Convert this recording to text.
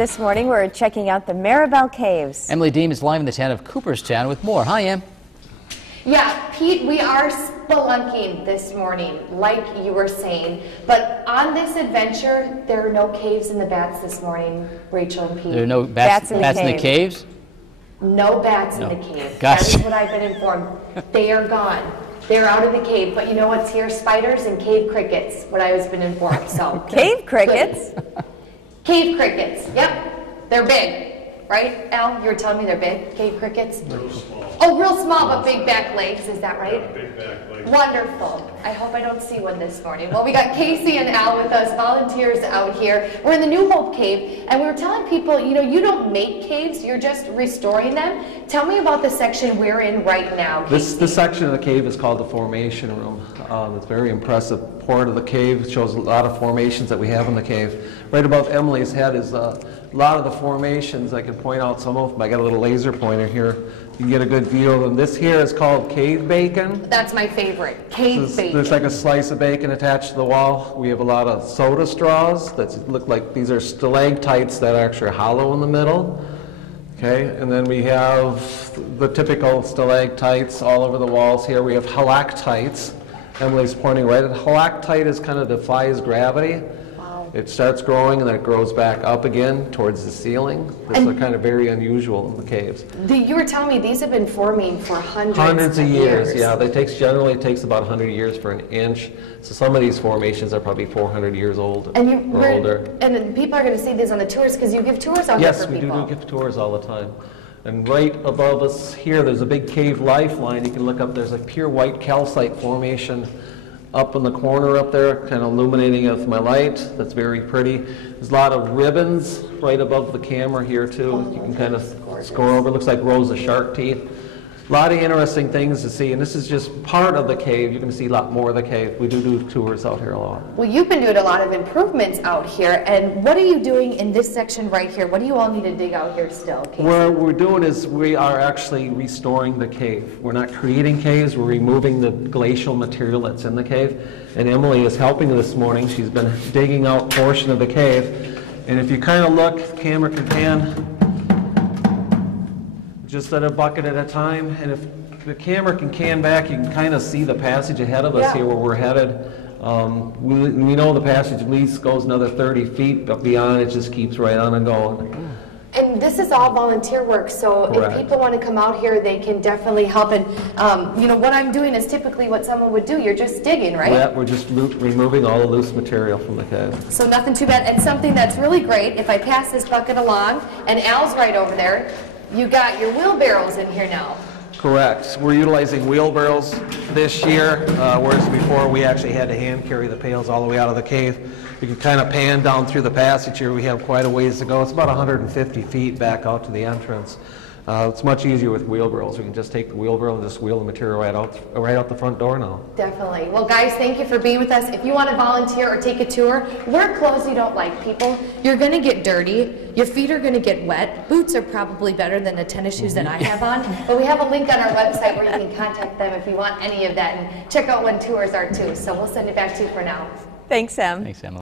This morning we're checking out the Maribel Caves. Emily Deem is live in the town of Cooperstown with more. Hi, Em. Yeah, Pete, we are spelunking this morning, like you were saying. But on this adventure, there are no caves in the bats this morning, Rachel and Pete. There are no bats in the caves? No bats in the cave. Gosh. That is what I've been informed. They are gone. They're out of the cave. But you know what's here? Spiders and cave crickets, what I was been informed. So Cave crickets? Cave crickets, yep. They're big, right, Al? You were telling me they're big, cave crickets? Real small. Oh, real small, but big back legs, is that right? Yeah, big back legs. Wonderful. I hope I don't see one this morning. Well, we got Casey and Al with us, volunteers out here. We're in the New Hope Cave, and we were telling people, you know, you don't make caves, you're just restoring them. Tell me about the section we're in right now, Casey. This section of the cave is called the formation room. It's a very impressive part of the cave. It shows a lot of formations that we have in the cave. Right above Emily's head is a lot of the formations. I can point out some of them. I got a little laser pointer here. You can get a good view of them. This here is called cave bacon. That's my favorite, cave bacon. There's like a slice of bacon attached to the wall. We have a lot of soda straws that look like these are stalactites that are actually hollow in the middle. Okay, and then we have the typical stalactites all over the walls here. We have halactites. Emily's pointing right at halactite is kind of defies gravity. Wow. It starts growing and then it grows back up again towards the ceiling. This is kind of very unusual in the caves. You were telling me these have been forming for hundreds of years. Yeah, generally it takes about 100 years for an inch. So some of these formations are probably 400 years old or older. And people are going to see these on the tours because you give tours out here for people. Yes, we do give tours all the time. And right above us here, there's a big cave lifeline. You can look up, there's a pure white calcite formation up in the corner up there, kind of illuminating it with my light. That's very pretty. There's a lot of ribbons right above the camera here too. You can kind of score over. It looks like rows of shark teeth. A lot of interesting things to see, and this is just part of the cave. You're going to see a lot more of the cave. We do tours out here a lot. Well, you've been doing a lot of improvements out here, and what are you doing in this section right here? What do you all need to dig out here still, Casey? What we're doing is we are actually restoring the cave. We're not creating caves, we're removing the glacial material that's in the cave. And Emily is helping this morning. She's been digging out a portion of the cave. And if you kind of look, the camera can pan, just at a bucket at a time, and if the camera can can back, you can kind of see the passage ahead of us here where we're headed. We know the passage at least goes another 30 feet, but beyond it just keeps right on and going. And this is all volunteer work, so if people want to come out here, they can definitely help. And you know, what I'm doing is typically what someone would do. You're just digging, right? Yeah, we're just removing all the loose material from the cave. So nothing too bad. And something that's really great, if I pass this bucket along, and Al's right over there, you got your wheelbarrows in here now. Correct. We're utilizing wheelbarrows this year, whereas before we actually had to hand carry the pails all the way out of the cave. You can kind of pan down through the passage here. We have quite a ways to go. It's about 150 feet back out to the entrance. It's much easier with wheelbarrows. We can just take the wheelbarrow and just wheel the material right out the front door now. Definitely. Well, guys, thank you for being with us. If you want to volunteer or take a tour, wear clothes you don't like, people. You're going to get dirty. Your feet are going to get wet. Boots are probably better than the tennis shoes that I have on. But we have a link on our website where you can contact them if you want any of that and check out when tours are too. So we'll send it back to you for now. Thanks, Em. Thanks, Emily.